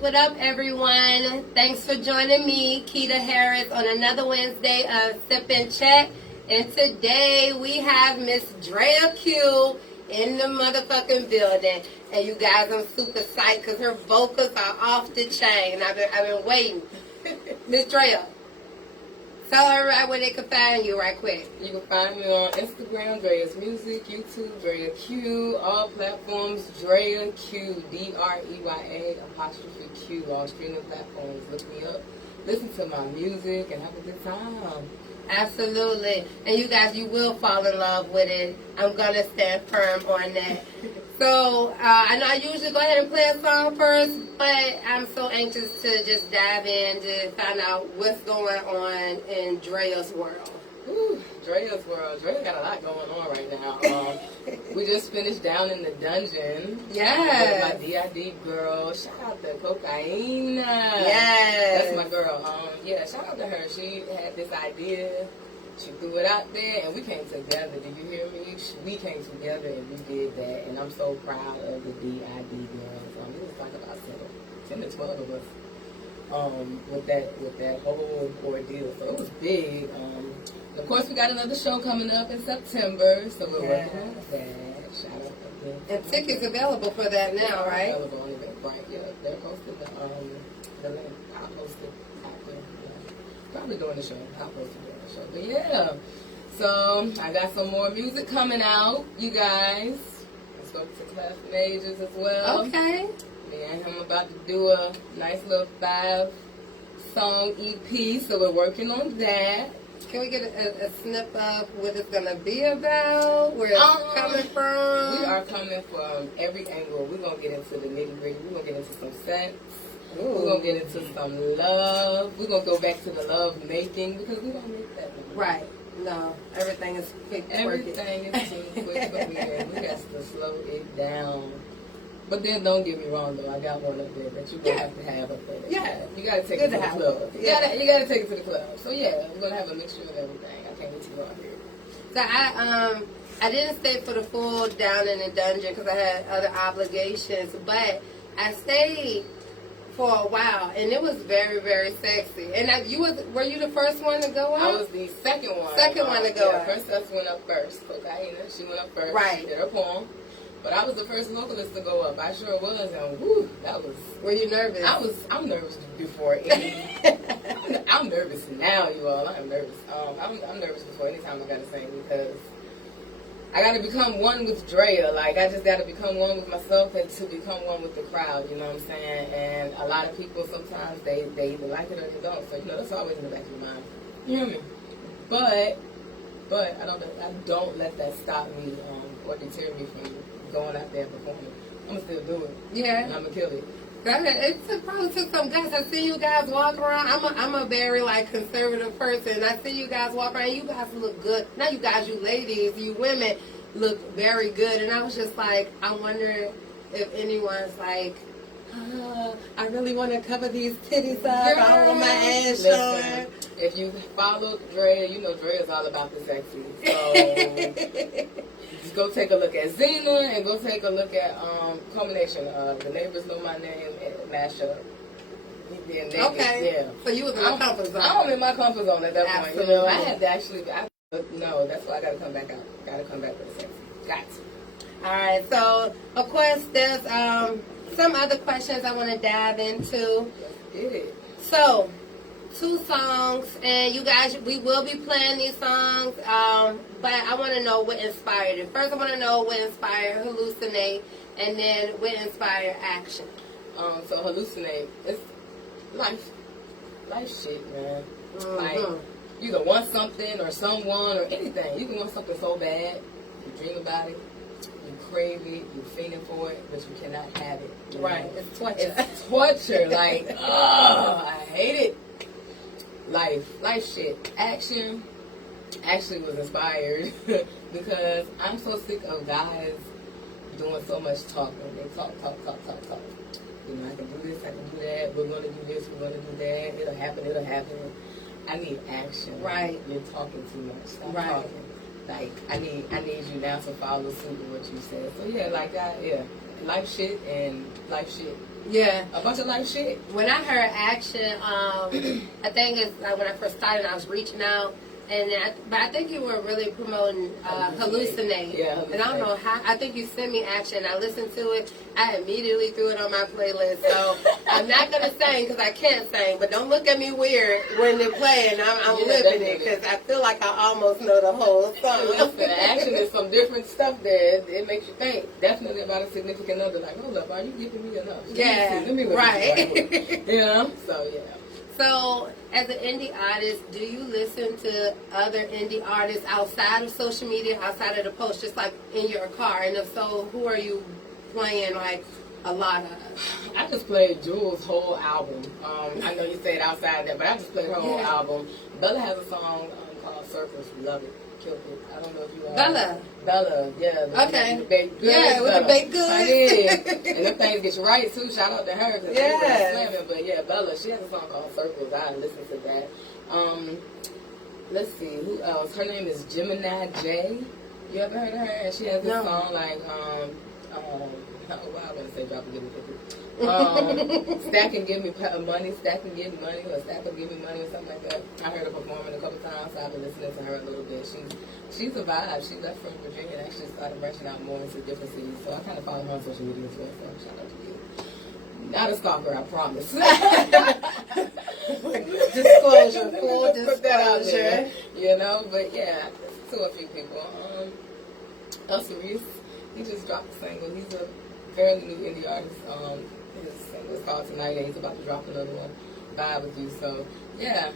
What up, everyone? Thanks for joining me, Keita Harris, on another Wednesday of Sip and Chat. And today we have Miss Dreya Q in the motherfucking building. And you guys, I'm super psyched because her vocals are off the chain. I've been waiting. Miss Dreya, tell everybody where they can find you right quick. You can find me on Instagram, Dreya's Music, YouTube, Dreya Q, all platforms, Dreya Q, DREYA, apostrophe Q, all streaming platforms. Look me up, listen to my music, and have a good time. Absolutely. And you guys, you will fall in love with it. I'm going to stand firm on that. So, I know I usually go ahead and play a song first, but I'm so anxious to just dive in to find out what's going on in Dreya's world. Ooh, Dreya's world. Dreya got a lot going on right now. We just finished Down in the Dungeon. Yeah. With my DID girl. Shout out to Cocaine. Yes. That's my girl. Yeah, shout out to her. She had this idea. She threw it out there, and we came together. Did you hear me? We came together, and we did that. And I'm so proud of the DID girls. It was like about 10 to 12 of us with that whole ordeal. So it was big. Of course, we got another show coming up in September, so we're working on that. Shout out to them. And tickets available for that now, right? Available on Eventbrite. Yeah, they're posting the link. I'll post it after. Probably during the show. I'll post it during the show. But yeah, so I got some more music coming out, you guys. I spoke to Class Majors as well. Okay. Me and him about to do a nice little 5-song EP, so we're working on that. Can we get a snip of what it's going to be about? Where it's coming from? We are coming from every angle. We're going to get into the nitty gritty. We're going to get into some sense. Ooh. We're going to get into some love. We're going to go back to the love making because we don't make that much. Right. No. Everything is quick. Everything is too quick for me. We got to slow it down. But then don't get me wrong though, I got one up there that you're gonna have to have up there. Yeah. You gotta take it to the club. You gotta take it to the club. So yeah, we're gonna have a mixture of everything. I can't wait to go out here. So I didn't stay for the full Down in the Dungeon because I had other obligations, but I stayed for a while and it was very, very sexy. And were you the first one to go up? I was the second one. Second one to go up. Princess went up first. Cocaine, she went up first. Right. She did her poem. But I was the first vocalist to go up. I sure was, and whoo, that was. Were you nervous? I'm nervous before any. I'm nervous now, you all. I'm nervous. I'm nervous before any time I gotta sing because I gotta become one with Dreya. Like I just gotta become one with myself and to become one with the crowd. You know what I'm saying? And a lot of people sometimes they either like it or they don't. So that's always in the back of your mind. You hear me? But I don't let that stop me or deter me from going out there and performing. I'm gonna still do it. Yeah. And I'm gonna kill it. It probably took some guys. I see you guys walk around. I'm a very conservative person. I see you guys walk around. You guys look good. Not you guys, you ladies, you women look very good. And I was just like, I wonder if anyone's like, I really want to cover these titties up. Girl, I don't want my ass showing. If you follow Dreya, you know Dreya's all about the sexy. So just go take a look at Xena and go take a look at Culmination of The Neighbors Know My Name and Mashup. Okay. Yeah. So you was in my comfort zone. I'm in my comfort zone at that Absolutely. point. You know, I had to actually. No, that's why I got to come back out. Got to come back with the sexy. Got to. All right. So of course there's some other questions I want to dive into. Let's get it. So, 2 songs, and you guys, we will be playing these songs, but I want to know what inspired it. First, I want to know what inspired Hallucinate, and then what inspired Action. So Hallucinate, it's life. life shit, man. Mm-hmm. Like, you either want something or someone or anything. You can want something so bad, you dream about it, you crave it, you're fiending for it, but you cannot have it. Right, it's torture. It's torture. Like, oh, I hate it. Life shit. Action actually was inspired because I'm so sick of guys doing so much talking. They talk. You know, I can do this, I can do that. We're going to do this, we're going to do that. It'll happen. I need action. Right. You're talking too much. Stop right. talking. Like, I need you now to follow suit with what you said. So, yeah, like that, yeah. Life shit and life shit. Yeah. A bunch of life shit. When I heard action, I think it's like when I first started, I was reaching out. But I think you were really promoting Hallucinate. Yeah, Hallucinate. And I don't know how. I think you sent me Action. I listened to it. I immediately threw it on my playlist. So I'm not going to sing because I can't sing. But don't look at me weird when they're playing. I'm living it because I feel like I almost know the whole song. Listen, Action is some different stuff there. It makes you think definitely about a significant other. Like, hold up, are you giving me enough? Yeah, let me look right. You know? So, yeah. So, as an indie artist, do you listen to other indie artists outside of social media, outside of the post, just like in your car? And if so, who are you playing like a lot of? I just played Jewel's whole album. I know you said outside that, but I just played her whole album. Bella has a song called Circles. Love it. Killed it. I don't know if you Bella, yeah. Okay. The baked goods. Yeah, with the baked goods. I did. And them things get you right, too. Shout out to her. Cause yeah. Slamming. But yeah, Bella, she has a song called Circles. I listened to that. Let's see. Who else? Her name is Gemini J. You ever heard of her? And she has this song like, I wouldn't say drop and give me 50. Stack and give me money, stack and give me money, or stack and give me money, or something like that. I heard her performing a couple times, so I've been listening to her a little bit. She's a vibe. She left from Virginia and actually started branching out more into different cities. So I kind of follow her on social media as well. So shout out to you. Not a stalker, I promise. Disclosure, full disclosure. Put that out there, you know. But yeah, to a few people. Elsa Reese, he just dropped a single. He's a fairly new indie artist. His single is called Tonight, and he's about to drop another one, Vibe With You. So, yeah,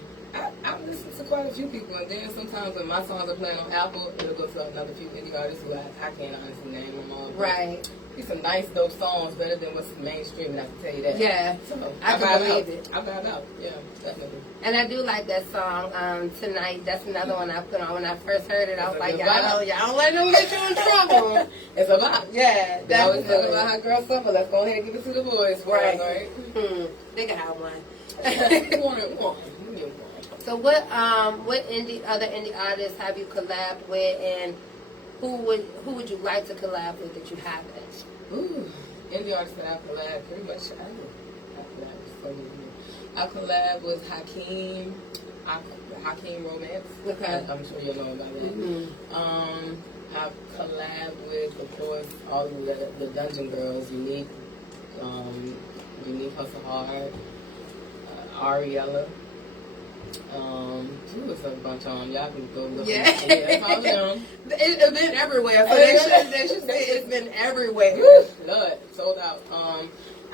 I've listened to quite a few people, and then sometimes when my songs are playing on Apple, it'll go to another few indie artists who I can't honestly name them all. Right. These some nice, dope songs, better than what's mainstream, and I can tell you that. Yeah, so, I can believe it. I vibe out, yeah, definitely. And I do like that song, Tonight. That's another one I put on. When I first heard it, I was like, y'all don't let them get you in trouble. It's a vibe. Yeah, that's always talking about how girls suffer. Let's go ahead and give it to the boys. Right. They can have one. One. So what other indie artists have you collabed with, and who would you like to collab with that you haven't? Ooh, indie artists that I collab pretty much. I collab with Hakeem Romance. Okay. I'm sure you'll know about that. Mm-hmm. I've collabed with, of course, all of the Dungeon Girls, Unique Hustle Hard, Ariella. She was a bunch on. Y'all can go look. Yeah. Follow them. It's been everywhere. So they should say it's been everywhere. Lord, sold out.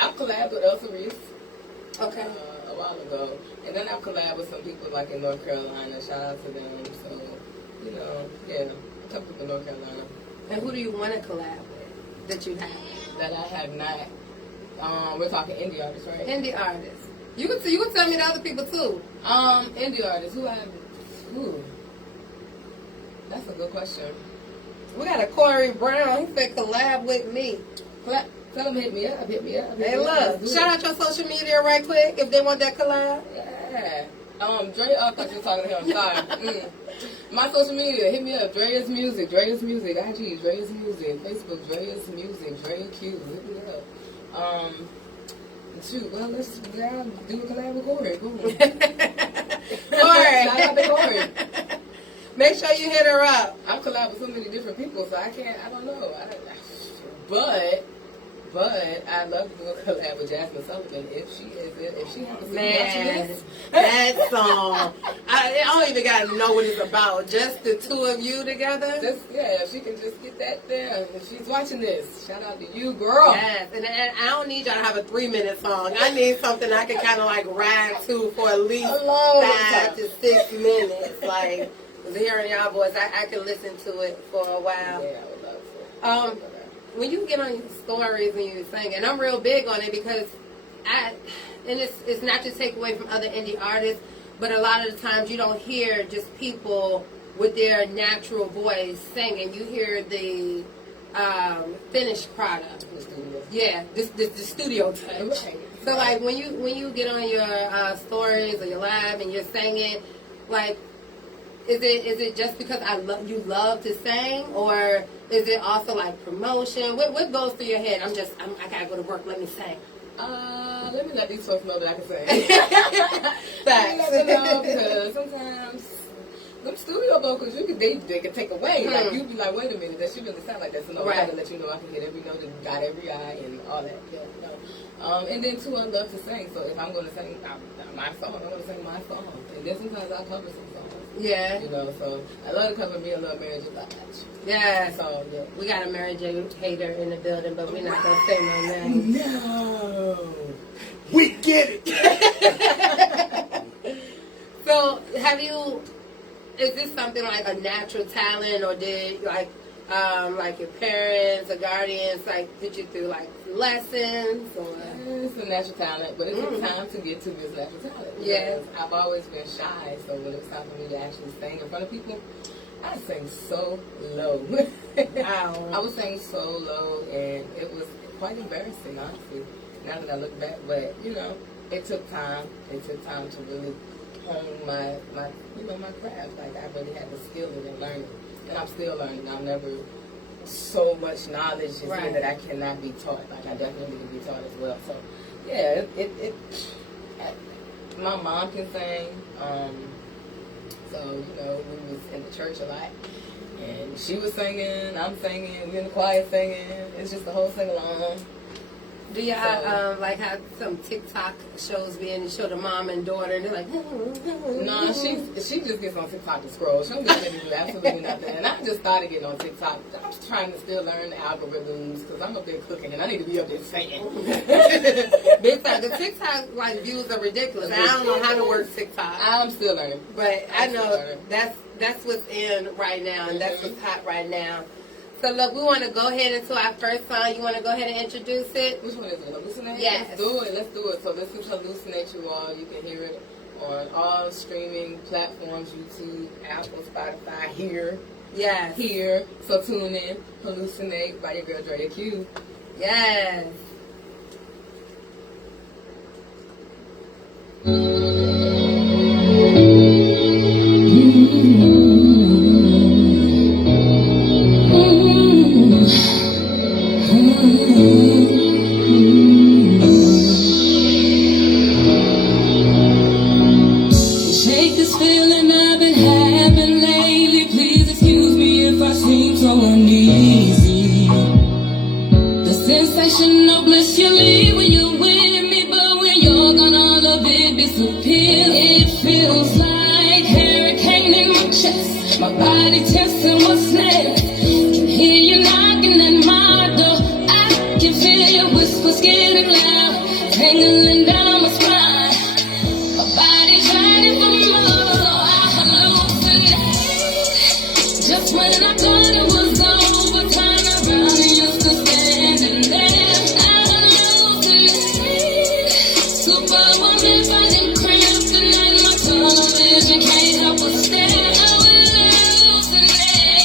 I've collabed with Elsa Reese. Okay. A while ago, and then I've collabed with some people like in North Carolina. Shout out to them. So, you know, yeah, a couple people in North Carolina. And who do you want to collab with that you have? That I have not. We're talking indie artists, right? Indie artists. You can tell me the other people too. Indie artists. Who I have? Ooh, that's a good question. We got a Corey Brown. He said collab with me. Tell them hit me up. Hey, look. Shout out your social media right quick if they want that collab. Yeah. Dreya, I thought you were talking to him. Sorry. My social media, hit me up. Dreya's Music, IG, Dreya's Music, Facebook, Dreya's Music, Dreya Q. Hit me up. Shoot, well, let's do a collab with Corey. Boom. Corey. Shout out to Corey. Make sure you hit her up. I've collabed with so many different people, so I don't know. But I'd love to do a collab with Jasmine Sullivan if she happens to be watching this. That song. don't even gotta know what it's about. Just the two of you together. If she can just get that there. If she's watching this, shout out to you, girl. Yes, and I don't need y'all to have a 3-minute song. I need something I can kind of like ride to for at least 5 to 6 minutes. Like, hearing y'all voice, I can listen to it for a while. Yeah, I would love to. When you get on your stories and you sing, and I'm real big on it because it's not to take away from other indie artists, but a lot of the times you don't hear just people with their natural voice singing. You hear the finished product. Yeah, the studio touch. So like when you get on your stories or your live and you're singing, like, is it just because you love to sing, or is it also like promotion? What goes through your head? I gotta go to work. Let me sing. Let me let these folks know that I can sing. Facts. Let them know, because sometimes them studio vocals, they can take away. Mm-hmm. Like, you be like, wait a minute, that should really sound like that. So no, I gotta let you know I can hit every note and got every eye and all that. Yeah, no. And then too, I love to sing. So if I'm gonna sing my song, I'm gonna sing my song. And then sometimes I cover some songs. Yeah. You know, so I love to cover Me, I Love Mary J. Blige. Yeah. So, yeah. We got a Mary J. hater in the building, but we're not going to say no names. No. We get it. So, is this something like a natural talent, or did, like your parents or guardians, like, put you through, like, lessons, or? It's a natural talent, but it took time to get to this natural talent. Yeah. I've always been shy, so when it was time for me to actually sing in front of people, I sang so low. Wow. I was singing so low, and it was quite embarrassing, honestly, now that I look back. But, you know, it took time. It took time to really hone my craft. Like, I really had the skill in it, learning. And I'm still learning. I'm never so much knowledge is here that I cannot be taught. Like, I definitely can be taught as well. So, yeah, my mom can sing. So, you know, we was in the church a lot. And she was singing, I'm singing, we in the choir singing. It's just the whole sing-along. Do y'all like have some TikTok shows being show the mom and daughter, and they're like, no, she just gets on TikTok to scroll. She don't get to do absolutely nothing. And I just started getting on TikTok. I'm trying to still learn the algorithms because I'm up there cooking and I need to be up there singing. Big time. The TikTok like views are ridiculous. I don't know how to work TikTok. I'm still learning, but I know that's what's in right now, and that's what's hot right now. So look, we want to go ahead into our first song. You want to go ahead and introduce it? Which one is it? Hallucinate? Yes. Let's do it. So this is Hallucinate, you all. You can hear it on all streaming platforms, YouTube, Apple, Spotify, here. Yes. Here. So tune in. Hallucinate by your girl Dreya Q. Yes. Superwoman, finding cryptonite, my television can't help but stare. I will hallucinate.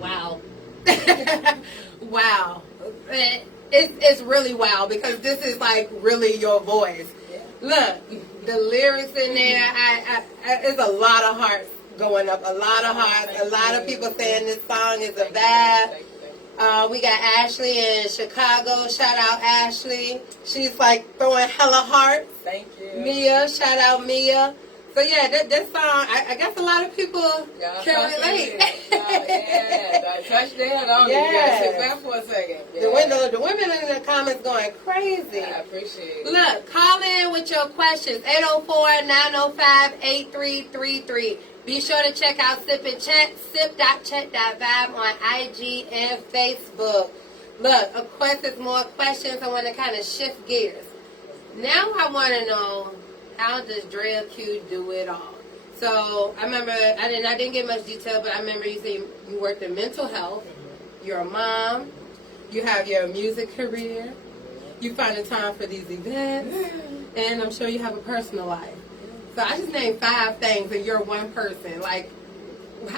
Wow. Wow. It's really wow because this is like really your voice. Yeah. Look, the lyrics in there, it's a lot of hearts going up, a lot of hearts, a lot of people saying this song is a vibe. We got Ashley in Chicago. Shout out Ashley. She's like throwing hella hearts. Thank you. Mia, shout out Mia. So yeah, that song, I guess a lot of people can relate. Yeah, touchdown on Yeah. You gotta sit back for a second. Yeah. The women in the comments going crazy. I appreciate it. Look, call in with your questions, 804-905-8333. Be sure to check out Sip and Chat, sip.chat.vibe on IG and Facebook. Look, of course, there's more questions. I want to kind of shift gears. Now I want to know, how does Dreya Q do it all? So I remember, I didn't get much detail, but I remember you saying you worked in mental health, you're a mom, you have your music career, you find the time for these events, and I'm sure you have a personal life. So I just named 5 things and you're one person. Like,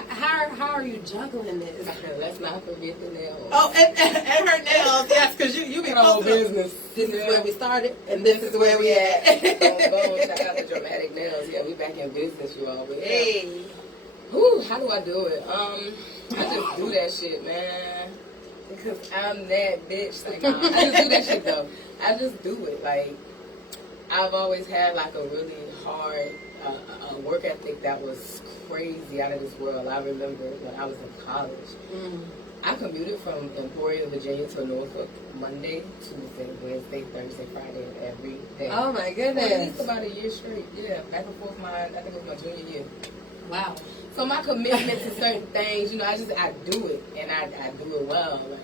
how are you juggling this? Let's not forget the nails. Oh, and her nails, yes, because you be whole posting business. This is where we started, and this is where we at. Go check out the dramatic nails. Yeah, we back in business, you all. But yeah. Hey. Whew, how do I do it? I just do that shit, man. Because I'm that bitch. Like, I just do that shit, though. I just do it. Like, I've always had, like, a really hard work ethic that was crazy, out of this world. I remember when I was in college. I commuted from Emporia, Virginia to Norfolk Monday, Tuesday, Wednesday, Thursday, Friday, every day. Oh my For goodness. at least about a year straight. Yeah, back and forth. I think it was my junior year. Wow. So my commitment to certain things, you know, I do it, and I do it well, like,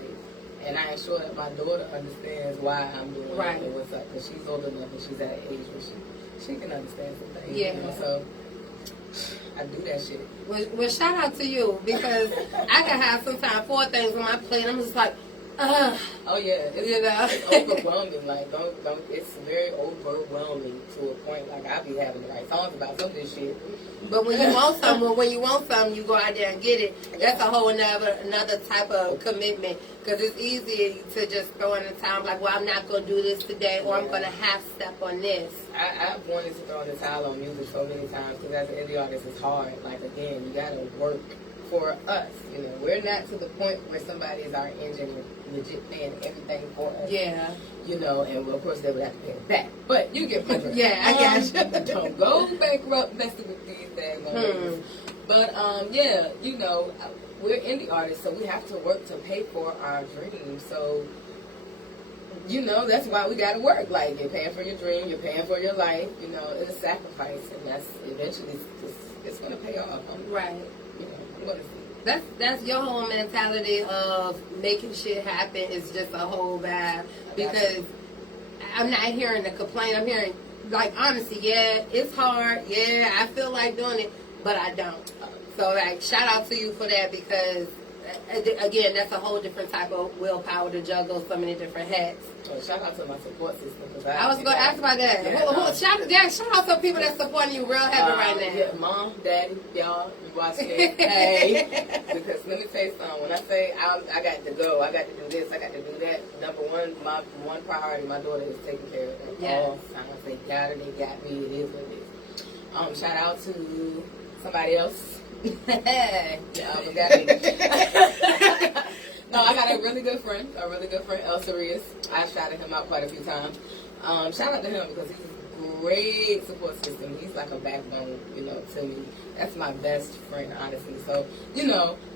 and I ensure that my daughter understands why I'm doing it and what's up, because she's old enough and she's at an age where she can understand some things. Yeah. You know, so I do that shit. Well, shout out to you, because I can have sometimes 4 things on my plate. I'm just like, ugh. Oh yeah, it's overwhelming. Like, don't. It's very overwhelming to a point. Like, I be having to write songs about some of this shit. But when you want something, you go out there and get it. That's a whole another type of commitment. Because it's easy to just throw in the towel, like, well, I'm not going to do this today, or I'm going to half step on this. I've wanted to throw in the towel on music so many times, because as an indie artist, it's hard. Like, again, you got to work for us. You know, we're not to the point where somebody is our engine and legit paying everything for us. Yeah. You know, and of course they would have to pay us back. But you get my drift. Yeah, I got you. Don't go bankrupt messing with these things. But yeah, you know, we're indie artists, so we have to work to pay for our dreams. So, you know, that's why we gotta work. Like, you're paying for your dream, you're paying for your life. You know, it's a sacrifice, and that's eventually it's gonna pay off. Right. You know, I'm gonna see. That's your whole mentality of making shit happen is just a whole vibe. Because I'm not hearing the complaint. I'm hearing, like, honesty. Yeah, it's hard. Yeah, I feel like doing it, but I don't. So, like, shout out to you for that because, again, that's a whole different type of willpower to juggle so many different hats. Well, shout out to my support system. I was going to ask about that. Yeah, Shout out to people that's supporting you real heavy right now. Yeah, mom, daddy, y'all, you watching it. Hey. Because let me tell you something. When I say I got to go, I got to do this, I got to do that, number one, my one priority, my daughter is taking care of them all times. They got her, they got me, it is what it is. Shout out to somebody else. Yeah, I forgot me. No, I got a really good friend, El Sirius. I've shouted him out quite a few times. Shout out to him because he's a great support system. He's like a backbone, to me. That's my best friend, honestly. So,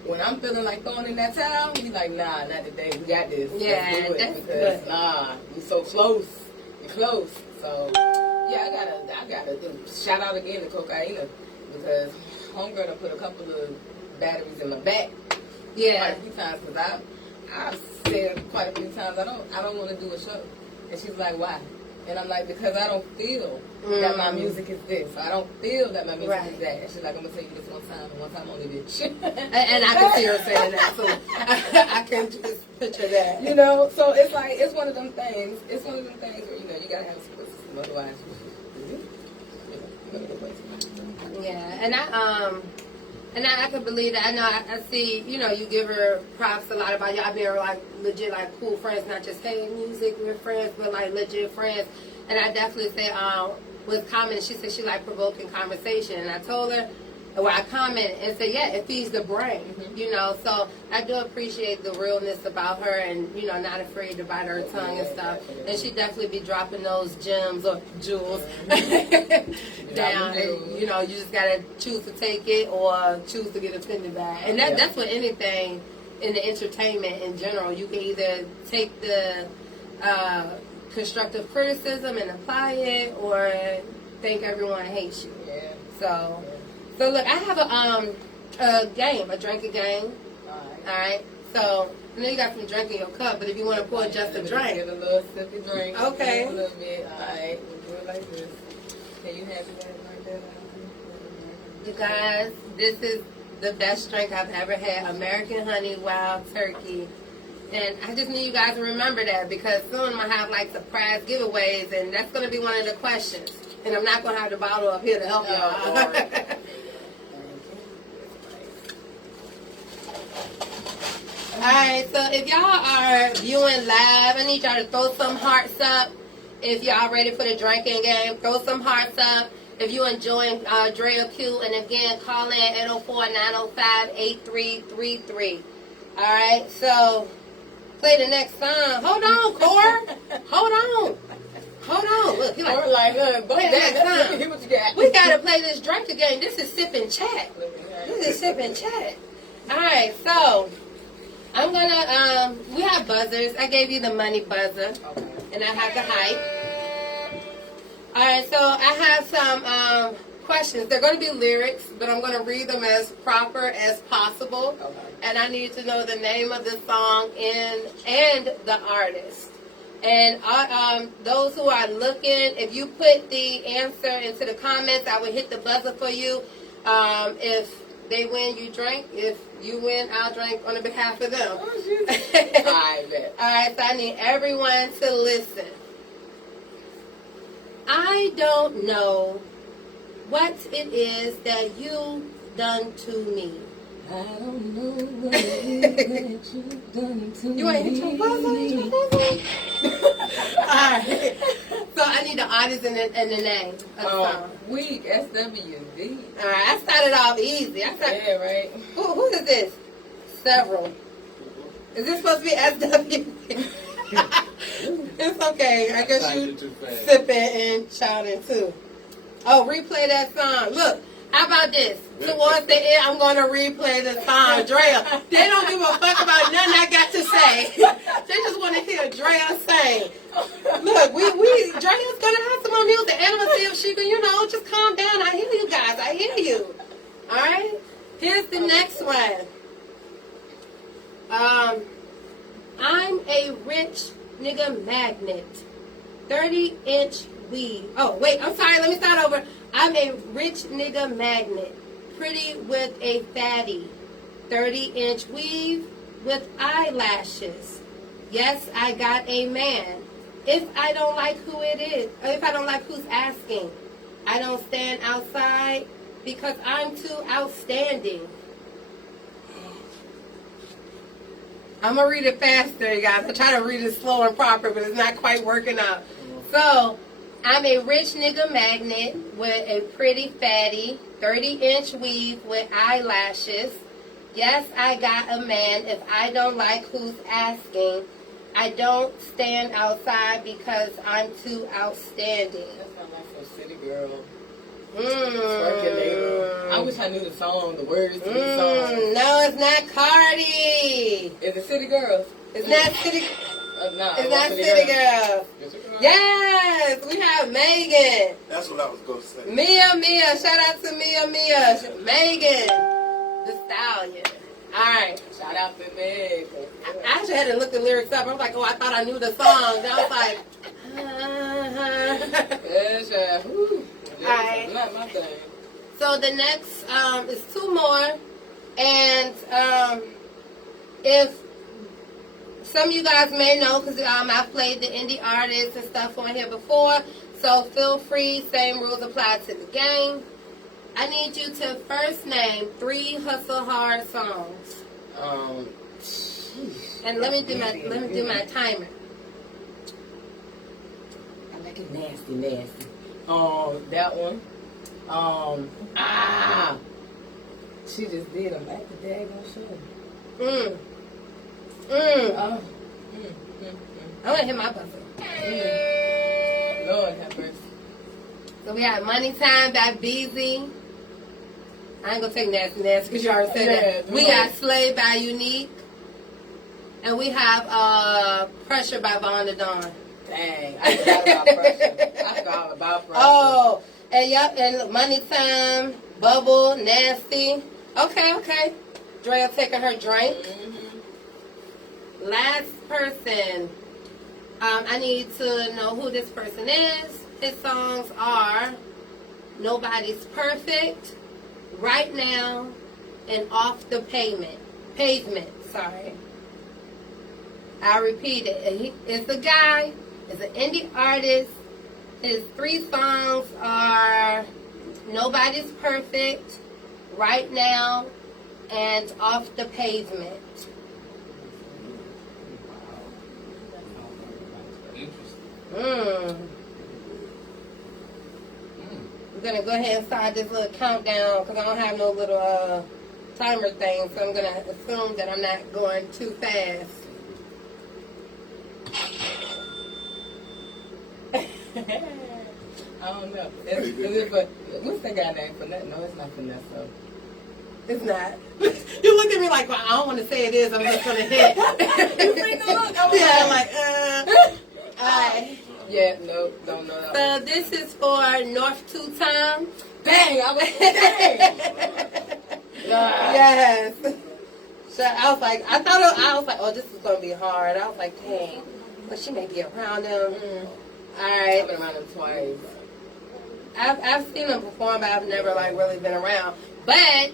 when I'm feeling like throwing in that towel, he's like, nah, not today. We got this. Yeah, let's do it because you're so close. You're close. So, yeah, I gotta do shout out again to Cocaina because homegirl done put a couple of batteries in my back. Yeah. Quite a few times because I've said quite a few times I don't want to do a show, and she's like, why? And I'm like, because I don't feel that my music is this. So I don't feel that my music is that. And she's like, I'm gonna tell you this one time only, bitch. and I can see her saying that, so I can just picture that. So it's like it's one of them things. It's one of them things where you gotta have a support system, otherwise I can believe that. I know I see, you give her props a lot about y'all being like legit like cool friends, not just hey music, we're friends, but like legit friends. And I definitely say with commenting, she said she like provoking conversation, and I told her, well, I commented and said, yeah, it feeds the brain, so I do appreciate the realness about her and, not afraid to bite her tongue and stuff. And she definitely be dropping those gems or jewels down. And, you just got to choose to take it or choose to get offended by it. And that's what anything in the entertainment in general, you can either take the constructive criticism and apply it or think everyone hates you. Yeah. So look, I have a game, a drinking game. All right. So I know you got some drink in your cup, but if you want to pour just a drink, get a little sippy drink. Okay. A little bit. All right. We'll do it like this. Can you have it like that? You guys, this is the best drink I've ever had. American Honey Wild Turkey. And I just need you guys to remember that because soon I'm going to have like surprise giveaways, and that's going to be one of the questions. And I'm not going to have the bottle up here to help y'all. Alright, so if y'all are viewing live, I need y'all to throw some hearts up. If y'all ready for the drinking game, throw some hearts up. If you're enjoying Dreya Q, and again, call in 804-905-8333. Alright, so play the next song. Hold on, Cor. Hold on. Look, like, play the next song. What you got. We gotta play this drinking game. This is sip and chat. Alright, so I'm gonna we have buzzers. I gave you the money buzzer. Okay. And I have the hype. Alright, so I have some questions. They're gonna be lyrics, but I'm gonna read them as proper as possible. Okay. And I need to know the name of the song and the artist. And those who are looking, if you put the answer into the comments, I will hit the buzzer for you. If they win, you drink. If you win, I'll drink on behalf of them. Oh, I bet. All right, so I need everyone to listen. I don't know what it is that you've done to me. I don't know what it is that you've done to me. You ain't hit your buzzer? Alright. So I need the artist and the name of the song. Weak, SWD. Alright, I started off easy. Yeah, right. Who is this? Several. Is this supposed to be SWD? It's okay. I guess you sipping and shouting too. Oh, replay that song. Look. How about this? Towards the end, I'm going to replay the song, Dreya. They don't give a fuck about nothing I got to say. They just want to hear Dreya sing. Look, Dreya's going to have some more music. And I'm going to see if she can, just calm down. I hear you guys. I hear you. All right? Here's the next one. I'm a rich nigga magnet. 30-inch weed. Oh, wait. I'm sorry. Let me start over. I'm a rich nigga magnet. pretty with a fatty, 30-inch weave with eyelashes. Yes, I got a man. If I don't like who it is, or if I don't like who's asking, I don't stand outside because I'm too outstanding. I'm going to read it faster, you guys. I try to read it slow and proper, but it's not quite working out. So, I'm a rich nigga magnet with a pretty fatty, 30-inch weave with eyelashes. Yes, I got a man. If I don't like who's asking, I don't stand outside because I'm too outstanding. That sounds like some city girl. Circulator. I wish I knew the song, the words to the song. No, it's not Cardi. Is it City Girls? It's not City. No, It's not City Girls. Yes, we have Megan. That's what I was going to say. Mia. Shout out to Mia. Megan, the Stallion. All right. Shout out to Meg. I actually had to look the lyrics up. I was like, oh, I thought I knew the song. I was like, Yes, yeah. Woo. Alright. Not my thing. So the next is two more. And if some of you guys may know, because I've played the indie artists and stuff on here before, so feel free, same rules apply to the game. I need you to first name 3 Hustle Hard songs. And let me do my timer. I like it nasty. That one. She just did them at the daggone show. I want to hit my buzzer. Lord have mercy. So we have Money Time by Beezy. I ain't gonna take nasty because you already said that. We got Slay by Unique. And we have Pressure by Vonda Dawn. Dang, I forgot about Pressure. Oh, and yep, and Money Time, Bubble, Nasty. Okay. Dreya taking her drink. Last person. I need to know who this person is. His songs are Nobody's Perfect, Right Now, and Off the Pavement. Sorry. I'll repeat it. It's a guy. It's an indie artist. His 3 songs are Nobody's Perfect, Right Now, and Off the Pavement. We're going to go ahead and start this little countdown because I don't have no little timer thing, so I'm going to assume that I'm not going too fast. I don't know. What's that guy named Finesse? No, it's not Finesse. So. It's not. You look at me like, well, I don't want to say it is. I'm just going to hit. You think the look? Yeah, I'm like, alright. Yeah, no, don't know that. So this is for North 2 Time. Dang, I was Yes. So I was like, I was like, oh, this is going to be hard. I was like, dang. But she may be around them. Alright. I've been around them twice. I've seen them perform, but I've never like really been around. But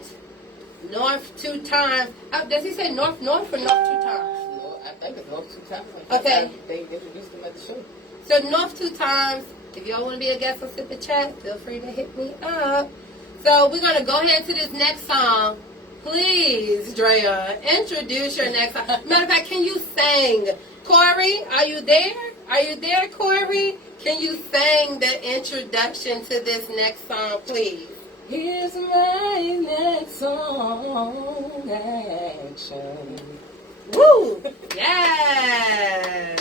North 2 Times. Does he say North or North 2 Times? No, I think it's North 2 Times. Okay. They introduced them at the show. So North 2 Times. If y'all want to be a guest on Sip the Chat, feel free to hit me up. So we're gonna go ahead to this next song. Please, Dreya, introduce your next song. Matter of fact, can you sing? Corey, are you there? Are you there, Corey? Can you sing the introduction to this next song, please? Here's my next song, action. Woo! Yes!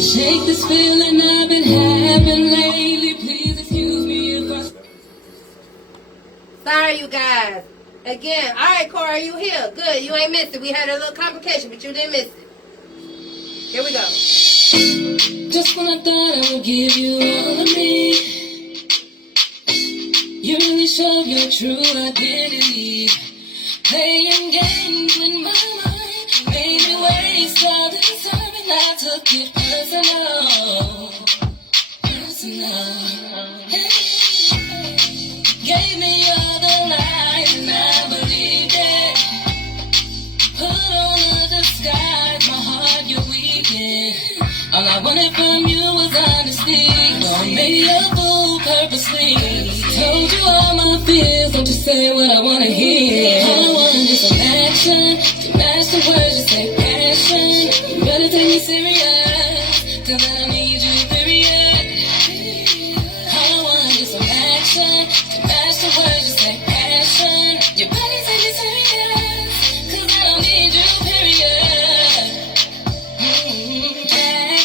Shake this feeling I've been having lately. Please excuse me if I... Sorry, you guys. Again, all right, Corey, you here. Good, you ain't missed it. We had a little complication, but you didn't miss it. Here we go. Just when I thought I would give you all of me, You really show your true identity. Playing games with my mind made me waste all the time, and I took it personal. Hey. Gave me all the lies and I believed it. Put on a disguise, my heart you weakened. All I wanted from you was honesty. Don't make me a fool purposely. Told you all my fears, don't just say what I wanna hear. All I want is some action. To match the words, you say passion. You better take me serious, cause I need you, period. All I want is some action. To match the words, you say passion. You better take me serious, cause I don't need you, period.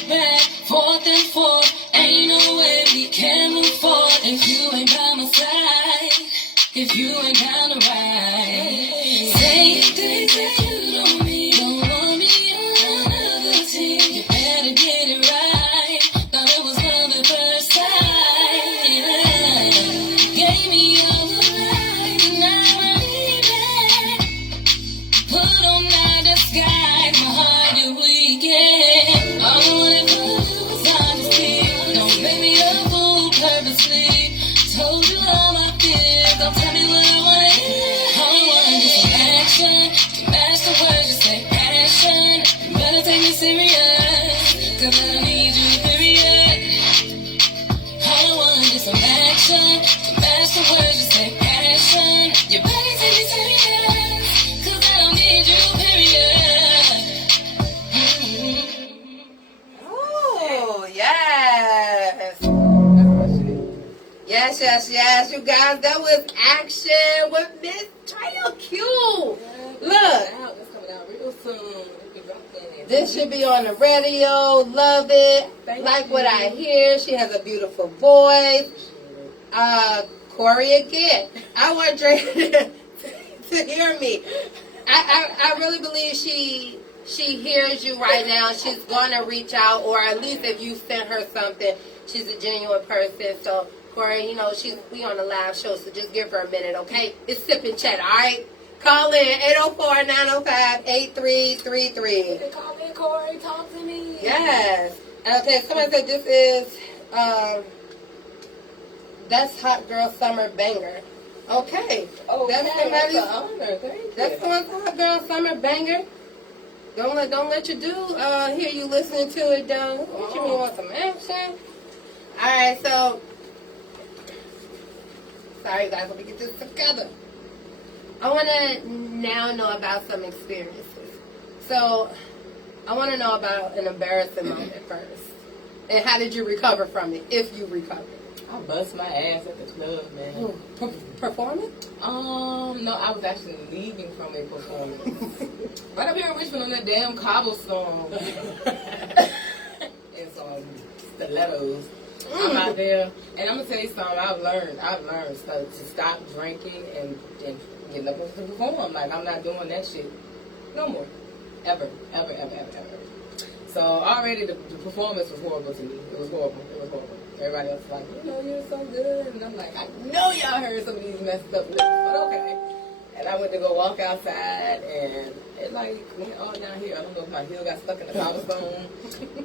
Back, forth and forth. Ain't no way we can move forward if you ain't by my side. If you ain't down to ride. Saying things that you don't mean. Don't want me on another team. You better get it right. Thought it was love at first sight. Gave me all the lies and I believe it. Put on that disguise, my heart you weakened. All I wanted from you was honesty. Don't make me a fool purposely. Told you all my fears, don't tell me what I want to hear. All I want is some action. To match the words, you say passion. You better take me serious, cause I need you, period. All I want is some action. To match the words, you say passion. You better take me serious, cause I don't need you, period. Oh, yes. That's my shit. Yes, yes, yes. You guys, that was Action with Miss Dreya Q. Look. That's coming out real soon. This should be on the radio. Love it. Thank Like you. what I hear. She has a beautiful voice. Corey again. I want Dreya to hear me. I really believe she hears you right now. She's gonna reach out, or at least if you send her something, she's a genuine person. So Corey, you know we on a live show, so just give her a minute, okay? It's Sip and Chat, all right? Call in 804-905-8333. Call me, Corey. Talk to me. Yes. Okay, somebody said this is that's Hot Girl Summer Banger. Okay. Oh, That's that's somebody's. an honor. Thank you. That's someone's Hot Girl Summer Banger. Don't let your dude hear you listening to it, though. What you mean, want some action? All right, so sorry guys, let me get this together. I want to now know about some experiences. So I want to know about an embarrassing moment first, and how did you recover from it, if you recovered? I bust my ass at the club, man. Performing? No, I was actually leaving from a performance. Right up here in Richmond on that damn cobblestone. And some stilettos. I'm out there, and I'm gonna tell you something. I've learned to stop drinking and getting up to perform. Like, I'm not doing that shit no more, ever. So already the performance was horrible to me. It was horrible. Everybody else was like, you know, you're so good, and I'm like, I know y'all heard some of these messed up lyrics, but okay. And I went to go walk outside, and it like went all down here. I don't know if my heel got stuck in the cobblestone,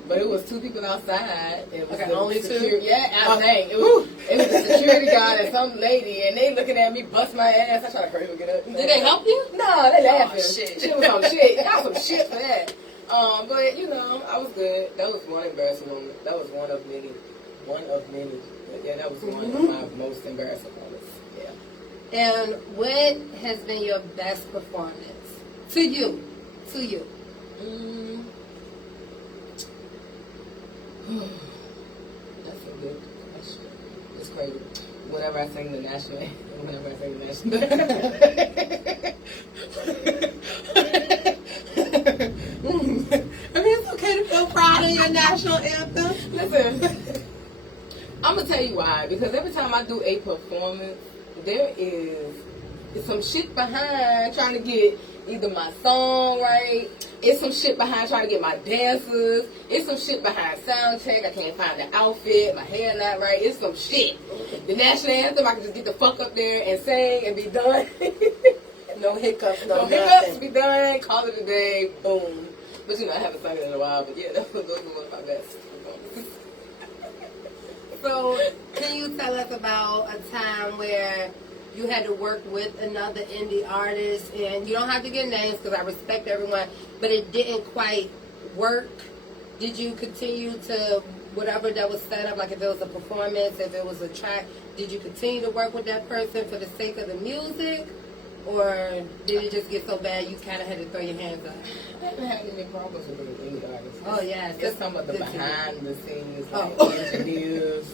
but it was two people outside. It was Okay, the only two? Yeah, I think it was the security guard and some lady, and they looking at me, bust my ass. I try to hurry up and get up. Did they help you? No, they laughing. Oh, shit. She was some shit. Got some shit for that. But you know, I was good. That was one embarrassing moment. That was one of many. But yeah, that was one of my most embarrassing moments. Yeah. And what has been your best performance to you? That's a good question. It's crazy. Whenever I sing the national anthem. I mean, it's okay to feel proud of your national anthem. Listen, I'm gonna tell you why. Because every time I do a performance, there is some shit behind trying to get either my song right. It's some shit behind trying to get my dancers. It's some shit behind sound check. I can't find the outfit. My hair not right. It's some shit. The national anthem, I can just get the fuck up there and sing and be done. No hiccups, no hiccups, be done. Call it a day. Boom. But you know, I haven't sung it in a while. But yeah, those were one of my best performances. So, can you tell us about a time where you had to work with another indie artist, and you don't have to get names because I respect everyone, but it didn't quite work? Did you continue to, whatever that was set up, like if it was a performance, if it was a track, did you continue to work with that person for the sake of the music? Or did it just get so bad you kind of had to throw your hands up? I haven't had any problems with any artists. Oh, yeah. It's some of the behind the scenes, like engineers,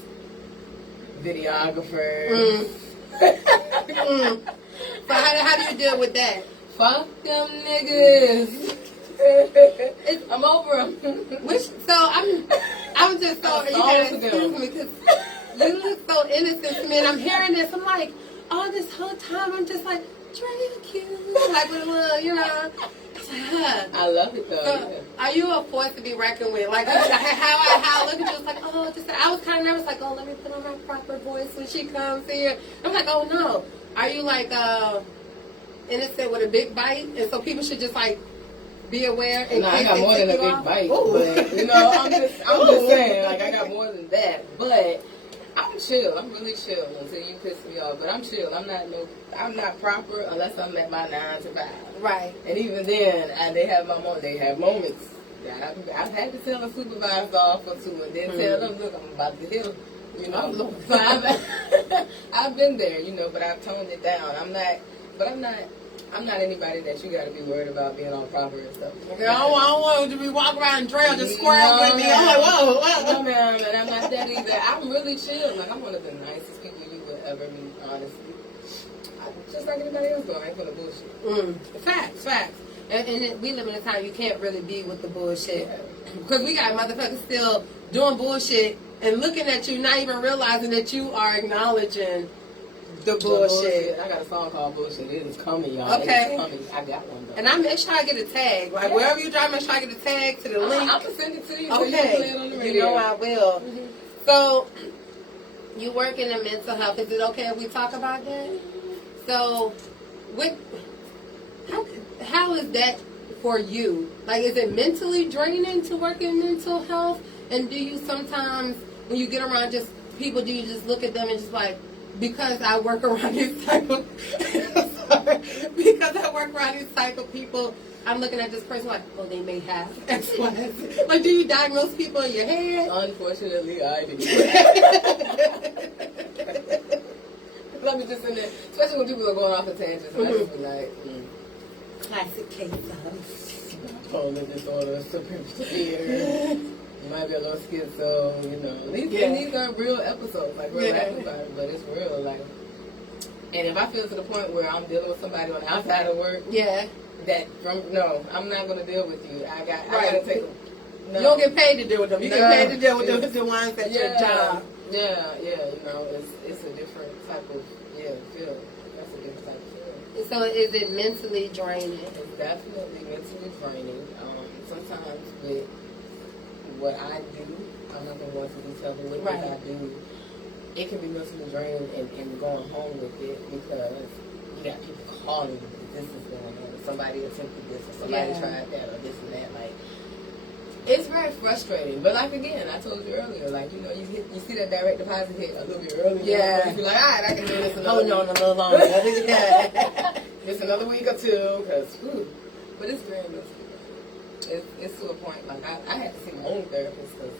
videographers. So how do you deal with that? Fuck them niggas. I'm over them. I'm just so, you gotta excuse me because you look so innocent to me, and I'm hearing this, I'm like, all this whole time, I'm just like, Dreya cute, like with a little, you know. I love it though. So, are you a force to be reckoned with? Like how I look at you, it's like, oh, just I was kind of nervous, like, oh, let me put on my proper voice when she comes here. I'm like, oh no. Are you like innocent with a big bite, and so people should just like be aware? No, I got more than a big bite, but you know, I'm just saying, like I got more than that, but. I'm chill. I'm really chill until you piss me off. But I'm chill. I'm not proper unless I'm at my 9 to 5. Right. And even then, they have moments. I've had to tell a supervisor off or two, and then tell them, look, I'm about to hit them. You know. So I've been there, you know, but I've toned it down. I'm not anybody that you got to be worried about being all proper and stuff. Girl, I don't want you to be walking around Dreya just squirrel with me. I'm like, whoa. No, ma'am, and I'm not that either. I'm really chill. Like, I'm one of the nicest people you would ever meet, honestly. Just like anybody else, though. I ain't full of bullshit. Facts. And we live in a time you can't really be with the bullshit. Because we got motherfuckers still doing bullshit and looking at you, not even realizing that you are acknowledging the bullshit. I got a song called Bullshit. It is coming, y'all. Okay. It is coming. I got one, though. And I make sure I get a tag. Like, wherever you drive, make sure I get a tag to the link. I'm going to send it to you. Okay. So you can play it on the radio. You know I will. Mm-hmm. So, you work in the mental health. Is it okay if we talk about that? So, how is that for you? Like, is it mentally draining to work in mental health? And do you sometimes, when you get around just people, do you just look at them and just like, because I work around these type of people, I'm looking at this person like, oh, they may have X, Y, Z. Like, do you diagnose people in your head? Unfortunately, I do. Let me just in there, especially when people are going off the tangents, and I just be like, Classic case of bipolar disorder, severe. You might be a little schizo, you know. These are real episodes, like we're laughing about it, but it's real, like. And if I feel to the point where I'm dealing with somebody on the outside of work, I'm not gonna deal with you. I gotta take them. No. You don't get paid to deal with them. You get paid to deal with the ones at your job. Yeah, you know, it's a different type of feel. That's a different type of feel. So is it mentally draining? It's definitely mentally draining. Sometimes with what I do, I'm not going to go into detail, but what I do, it can be mentally draining and going home with it because you got people calling you, this is going on, somebody attempted this, or somebody tried that, or this and that. Like, it's very frustrating. But like again, I told you earlier, like, you know, you see that direct deposit hit a little bit earlier. Yeah. You be like, all right, I can do this another week. On a little longer. Just another week or two, but it's very mentally. It's to a point, like, I had to see my own therapist because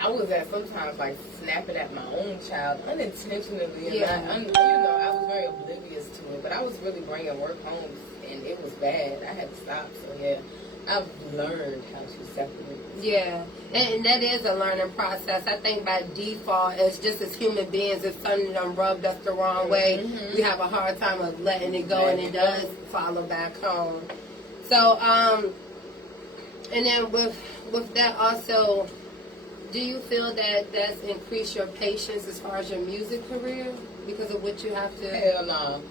I was sometimes, like, snapping at my own child unintentionally. And I was very oblivious to it. But I was really bringing work home, and it was bad. I had to stop. So, I've learned how to separate. Yeah, and that is a learning process. I think by default, as human beings, if something done rubbed us the wrong way, we have a hard time of letting it go, and it does follow back home. So, and then with that also, do you feel that that's increased your patience as far as your music career because of what you have to? Hell no.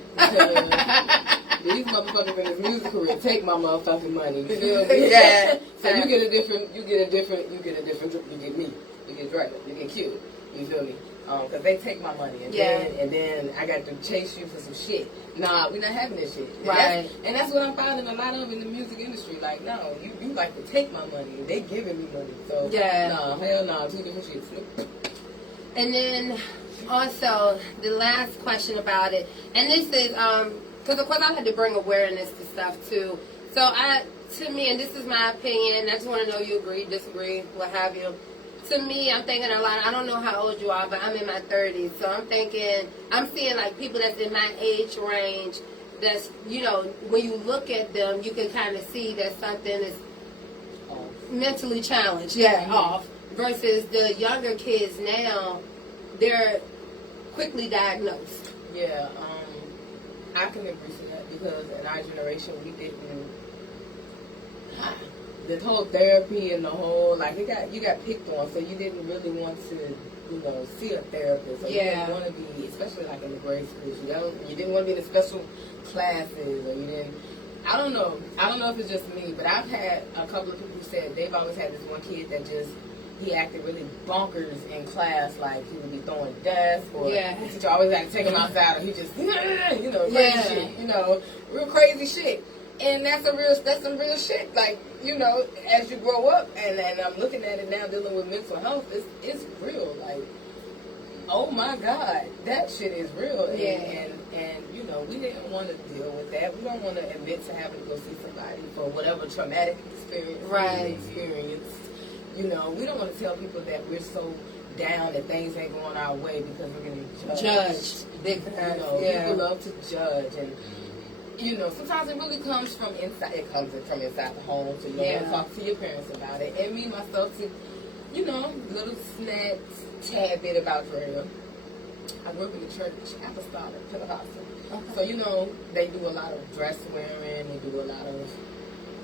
These motherfuckers in this music career take my motherfucking money. You feel me? Yeah. So you get me. You get Dreya. You get Q. You feel me? Because they take my money. And then I got to chase you for some shit. Nah, we're not having this shit. Right. And that's what I'm finding a lot of in the music industry. Like, no, you like to take my money. And they giving me money. So, nah, hell nah. Two different shits. And then also the last question about it, and this is because of course I had to bring awareness to stuff too. So to me, and this is my opinion, I just want to know you agree, disagree, what have you. To me, I'm thinking a lot. I don't know how old you are, but I'm in my 30s, so I'm seeing like people that's in my age range. That's when you look at them, you can kind of see that something is mentally challenged. Yeah, off. Versus the younger kids now, they're quickly diagnosed. Yeah, I can agree to that because in our generation we didn't. The whole therapy and the whole you got picked on, so you didn't really want to see a therapist. So you didn't want to be, especially like in the grade schools. You didn't want to be in the special classes, or you didn't. I don't know if it's just me, but I've had a couple of people who said they've always had this one kid that he acted really bonkers in class, like he would be throwing desks, or the teacher always had to take him outside, or he just, crazy shit, real crazy shit. And that's some real shit. Like, as you grow up, and I'm looking at it now, dealing with mental health, it's real. Like, oh my God, that shit is real. Yeah. And we didn't want to deal with that. We don't want to admit to having to go see somebody for whatever traumatic experience we experienced. We don't want to tell people that we're so down that things ain't going our way because we're getting judged. Big people love to judge, and sometimes it really comes from inside. It comes from inside the home, so you want to talk to your parents about it. And me myself, to little tad bit about Dreya. I grew up in the church, apostolic, Pentecostal. Okay. So they do a lot of dress wearing. They do a lot of.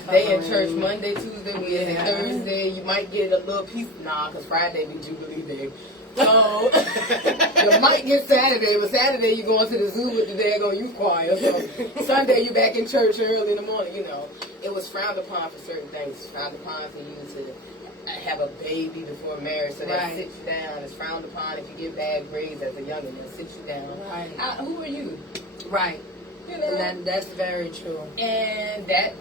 They in church Monday, Tuesday, Wednesday, Thursday. You might get a little piece. Nah, because Friday be Jubilee Day. So you might get Saturday, but Saturday you going to the zoo with the daggone youth choir. So Sunday you back in church early in the morning. It was frowned upon for certain things. It's frowned upon for you to have a baby before marriage, so they sit you down. It's frowned upon if you get bad grades as a youngin'. They'll sit you down. Right. Who are you? Right. And that's very true. And that's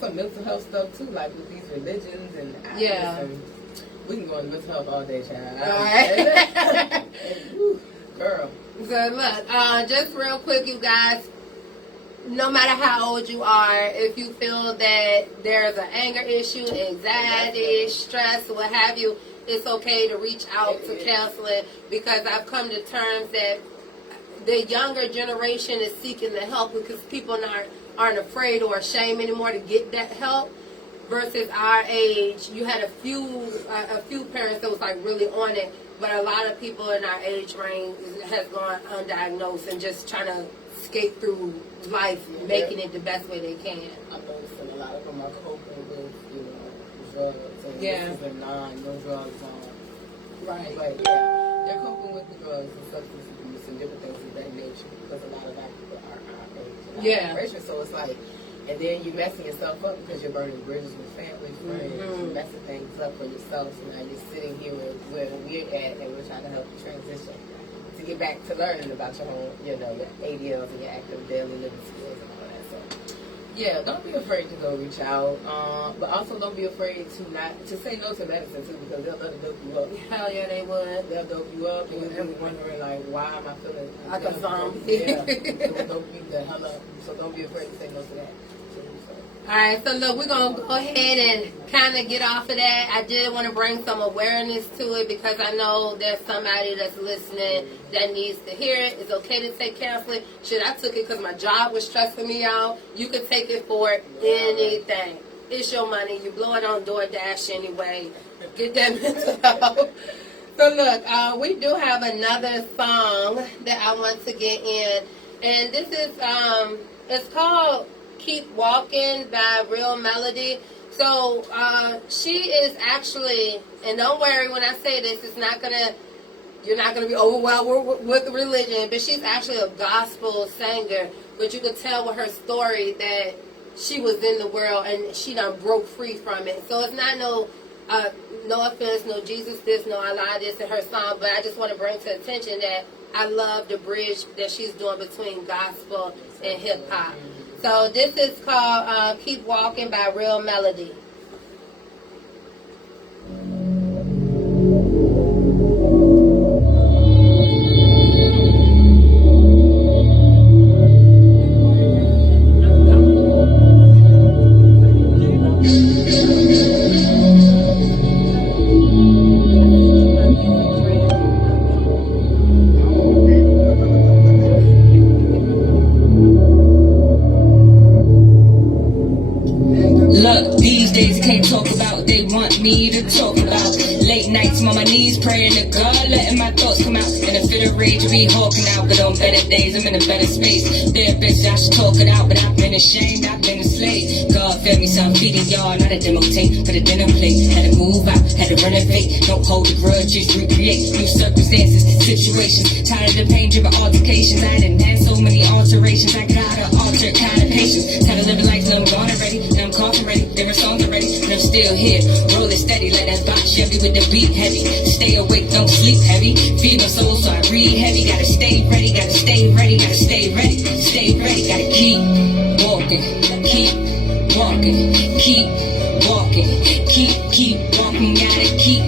some mental health stuff too, like with these religions and we can go into mental health all day, child. All right. Girl. So look, just real quick, you guys. No matter how old you are, if you feel that there's an anger issue, anxiety, stress, what have you, it's okay to reach out to counseling, because I've come to terms that the younger generation is seeking the help because people aren't afraid or ashamed anymore to get that help. Versus our age, you had a few parents that was like really on it, but a lot of people in our age range has gone undiagnosed and just trying to skate through life, making it the best way they can. I'm noticing a lot of them are coping with, drugs and this is no drugs on. Right. But they're coping with the drugs and substance abuse and different things of that nature because a lot of our people are our age. So it's like, and then you're messing yourself up because you're burning bridges with family, friends, you're messing things up for yourself. So now you're sitting here where we're at, and we're trying to help you transition to get back to learning about your whole, your ADLs and your active daily living skills and all that. So, don't be afraid to go reach out, but also don't be afraid to say no to medicine too, because they'll dope you up. Hell yeah, they would. They'll dope you up, and you'll be wondering like, why am I feeling like a zombie? It will dope you the hell up. So don't be afraid to say no to that. Alright, so look, we're going to go ahead and kind of get off of that. I did want to bring some awareness to it because I know there's somebody that's listening that needs to hear it. It's okay to take counseling. Shit, I took it because my job was stressing me out. You could take it for anything. It's your money. You blow it on DoorDash anyway. Get that mental health. So look, we do have another song that I want to get in. And this is, it's called Keep Walking by Real Melody. So, she is actually, and don't worry when I say this, it's not going to you're not going to be overwhelmed with religion. But she's actually a gospel singer. But you could tell with her story that she was in the world and she done broke free from it. So it's not no offense, no Jesus this, no Allah this in her song. But I just want to bring to attention that I love the bridge that she's doing between gospel and hip hop. So this is called Keep Walking by Real Melody. Look, these days I can't talk about what they want me to talk about. Late nights, I'm on my knees praying to God, letting my thoughts come out. In a fit of rage, I be hawking out, but on better days, I'm in a better space. There, bitch, I should talk it out, but I've been ashamed, I've been a slave. God fed me some feeding y'all, not a demo tape, but a dinner plate. Had to move out, had to renovate. Don't hold the grudges, recreate new circumstances, situations. Tired of the pain-driven altercations. I didn't have so many alterations. I gotta alter kind of patience. Tired of living life till I'm gone already, and I'm coughing ready. Different songs already, but I'm still here. Rolling steady, let that box Chevy with the beat heavy. Stay awake, don't sleep heavy. Feed my soul, so I breathe heavy. Gotta stay ready, gotta stay ready, gotta stay ready. Stay ready, gotta keep walking, keep walking, keep walking, keep walking. Gotta keep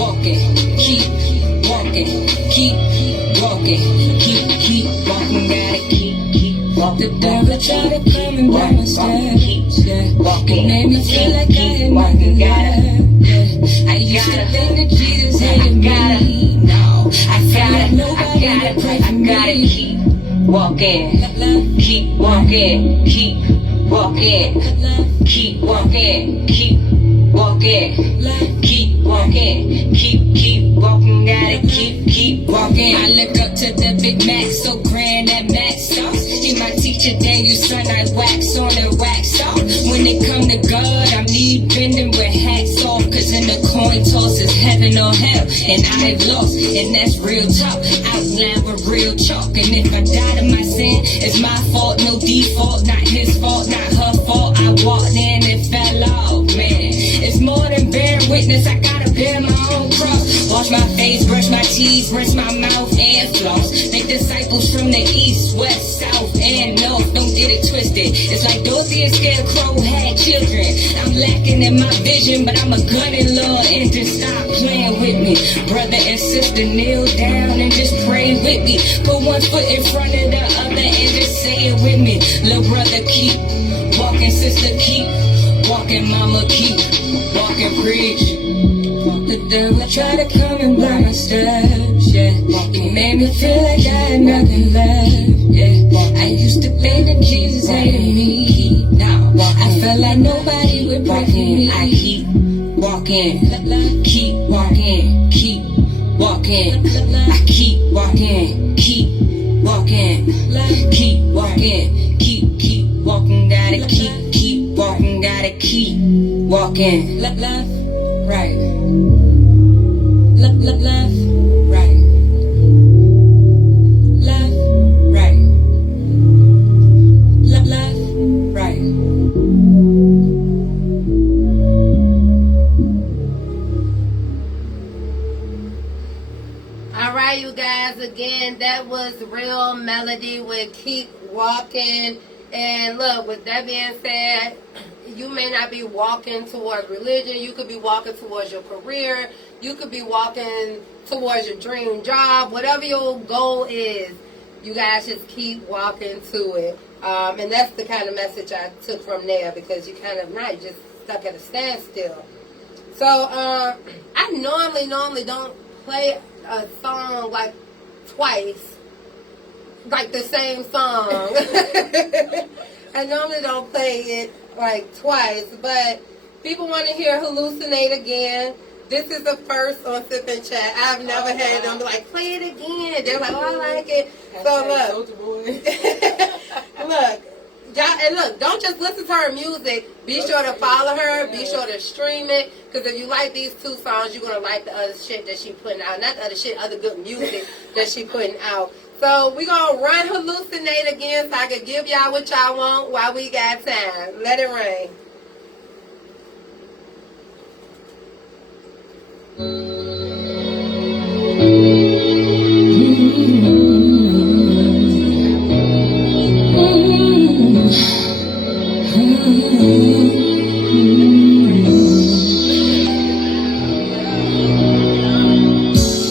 walking, keep walking, keep walking, keep walking. Gotta keep walking. The devil tried to come and break my steps. It made me feel like I had nothing left. I used to think that Jesus hated me. No, I gotta keep walking, keep walking, keep walking, keep walking, keep walking, keep walking, keep walking. Gotta keep walking. I look up to the Big Mac, so grand that Mac sauce. He my teacher, Daniel, son, I wax on and wax off. When it come to God, I'm knee bending with hats off. Cause in the coin toss is heaven or hell, and I've lost, and that's real talk. Outline with real chalk, and if I die to my sin, it's my fault, no default. Not his fault, not her fault. I walked in and fell off, man. It's more than bearing witness, I gotta bear my own cross. Wash my face, brush my teeth, rinse my mouth and floss. Make disciples from the east, west, south, and north. Don't get it twisted. It's like Dorothy and Scarecrow had children. I'm lacking in my vision, but I'm a gunning Lord, and just stop playing with me. Brother and sister, kneel down and just pray with me. Put one foot in front of the other and just say it with me. Little brother, keep walking. Sister, keep walking. Mama, keep walking. Preach. The devil tried to come and block my steps, yeah. It made me feel like I had nothing left, yeah. I used to think that Jesus hated me. Now I felt like nobody would pray for me. I keep walking, keep walking, keep walking. I keep walking, keep walking, keep walking, keep walking. Gotta keep walking, gotta keep walking. Left, right. Left, right. Left, right. Left, right. All right, you guys, again, that was Real Melody with Keep Walking. And look, with that being said, you may not be walking towards religion. You could be walking towards your career. You could be walking towards your dream job. Whatever your goal is, you guys just keep walking to it. And that's the kind of message I took from there, because you kind of not just stuck at a standstill. So I normally don't play a song like twice, like the same song. I normally don't play it like twice, but people want to hear Hallucinate again. This is the first on Sip and Chat. I've never had them be like, play it again. They're like, oh, I like it. So look, look, And look, don't just listen to her music. Be sure to follow her. Be sure to stream it. Because if you like these 2 songs, you're going to like the other shit that she putting out. Not the other shit, other good music that she putting out. So we're going to run Hallucinate again so I can give y'all what y'all want while we got time. Let it rain.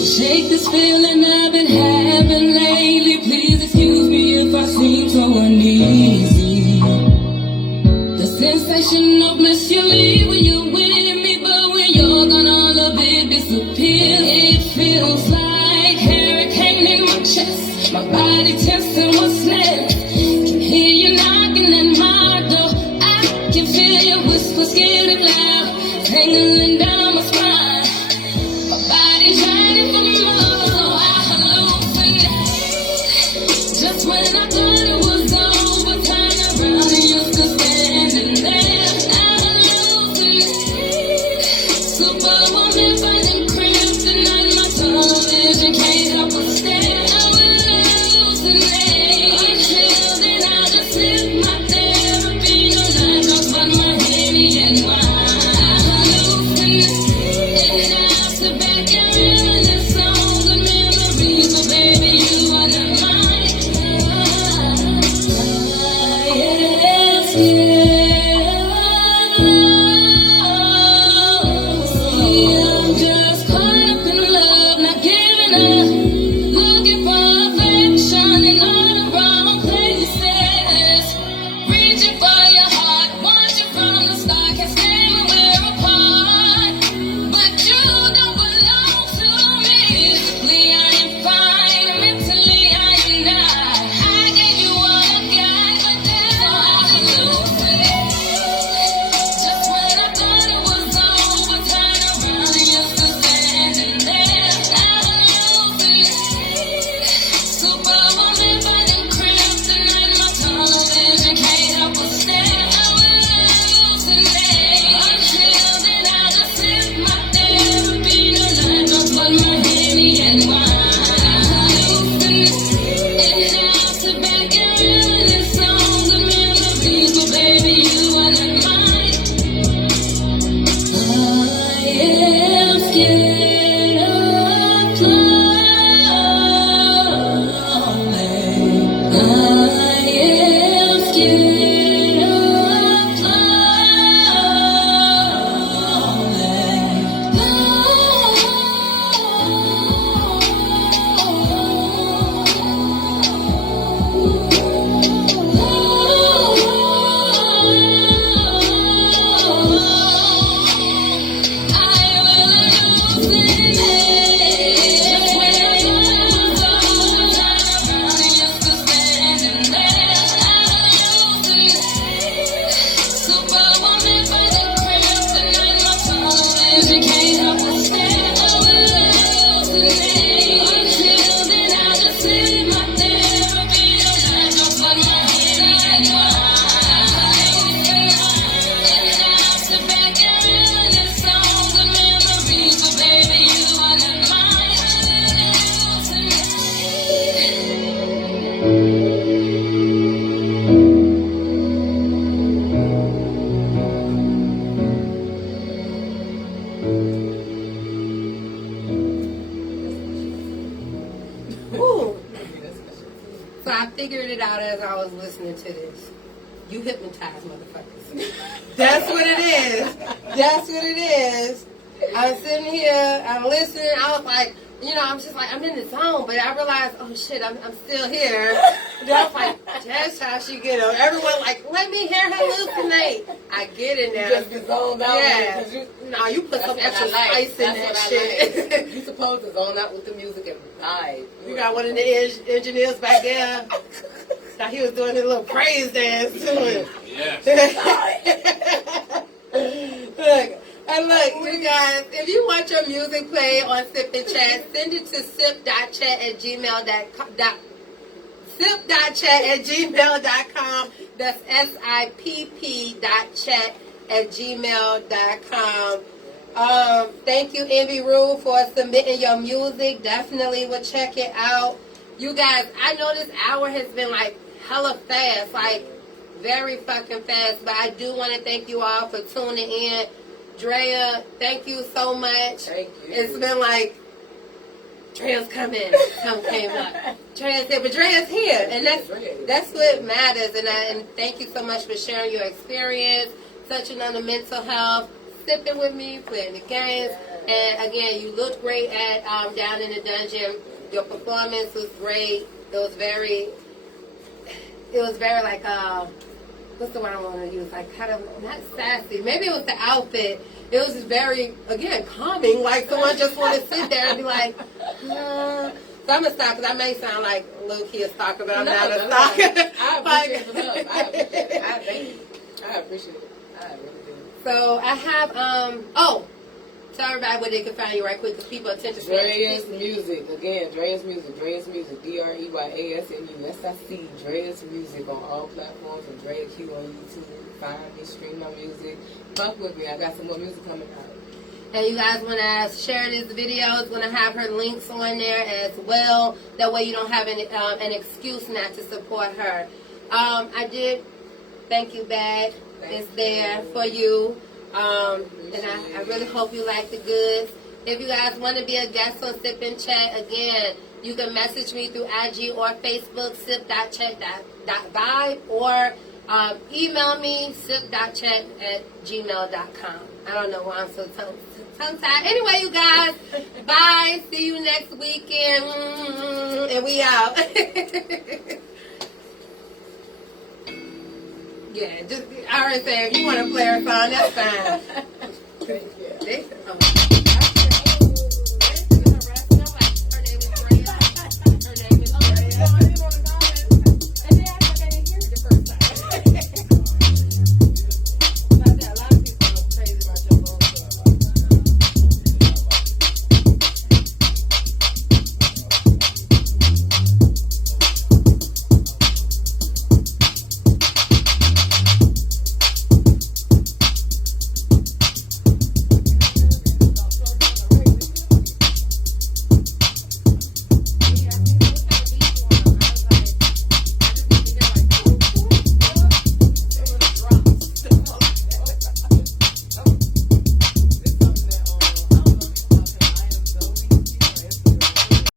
Shake this feeling I've been having lately. Please excuse me if I seem so uneasy. The sensation of bliss you leave when you're with me, but when you're gone all of it disappears. It feels like hurricane in my chest. My body tensing what's next. Can hear you knocking at my door. I can feel your whispers getting loud, tangling down my spine. My body's yearning for more, so I hallucinate. Just when I thought it was over, turn around and you're still standing there. I hallucinate. Superwoman fighting kryptonite, my television can't help but stare. I will hallucinate. Until then I'll just live my therapy. No night drugs but my Henny and wine. I hallucinate. And I sit back and reminisce on the memories, but baby you are not mine. I am scared. See, I'm just caught up in love, not giving up. Looking for affection in all the wrong places. Reaching for your heart, want you from the start. Can't stand when we're apart. But you don't belong to me. Physically I am fine, mentally I am not. I gave you all I got, but now I hallucinate. Just when I thought it was over, turn around and you're still standing there. I hallucinate. Superwoman fighting kryptonite, my television can't help but stare. I will hallucinate. Until then I'll just live my therapy. No night drugs but my Henny and wine. I hallucinate. And I'll sit back and reminisce on the memories, but baby you are not mine. I am scared of flying. I am scared of Superwoman fighting kryptonite, my television can't help but stare. I will hallucinate. Until then I'll just live my therapy. No night drugs but my Henny and wine. And I'll sit back and reminisce on the memories, but baby you are not mine. Ooh. So I figured it out as I was listening to this. You hypnotized motherfuckers. That's what it is. That's what it is. I'm sitting here, I'm listening. I was like, you know, I'm just like, I'm in the zone, but I realized, oh shit, I'm still here. And I was like, that's how she get them. Everyone like, let me hear her hallucinate. I get it now. Just be zoned out. Yeah. With it, 'cause No, you put some that's extra what I like. spice in That's that what I shit. like. You supposed to zone out with the music and vibe. You got one of the engineers back there. Now he was doing his little praise dance to it. Yes. Look, and look, you guys, if you want your music played on Sip and Chat, send it to sip.chat@gmail.com. Sip.chat@gmail.com. That's sipp.chat@gmail.com. Thank you, Envy Rule, for submitting your music. Definitely will check it out. You guys, I know this hour has been like hella fast, like very fucking fast, but I do want to thank you all for tuning in. Dreya, thank you so much. Thank you. It's been like, Dreya's coming. Some came up. Dreya's there, but Dreya's here, and that's what matters. And thank you so much for sharing your experience, touching on the mental health, sipping with me, playing the games. And again, you looked great at Down in the Dungeon. Your performance was great. It was very like what's the word I want to use? Like kind of not sassy. Maybe it was the outfit. It was just very, again, calming. Like someone just want to sit there and be like, So I'm a stalker. That may sound like a little kid stalker, but I'm not a stalker. I appreciate the love. I appreciate it. I thank you. I appreciate it. I really do. So I have tell everybody where they can find you right quick, because people attention to Dreya's music. Again, Dreya's music. Dreya's music. DREYASMUSIC. Dreya's music on all platforms. And Dreya Q on YouTube. Find me, stream my music. Fuck with me. I got some more music coming out. And you guys want to share this video, it's going to have her links on there as well. That way you don't have an excuse not to support her. I did thank you bag. It's there for you. And I really hope you like the goods. If you guys want to be a guest on Sip and Chat, again, you can message me through IG or Facebook, sip.chat.vibe, or email me, sip.chat@gmail.com. I don't know why I'm so tongue-tied. Anyway, you guys, bye. See you next weekend. And we out. Yeah, just I already said if you want to play her song, that's fine. Yeah.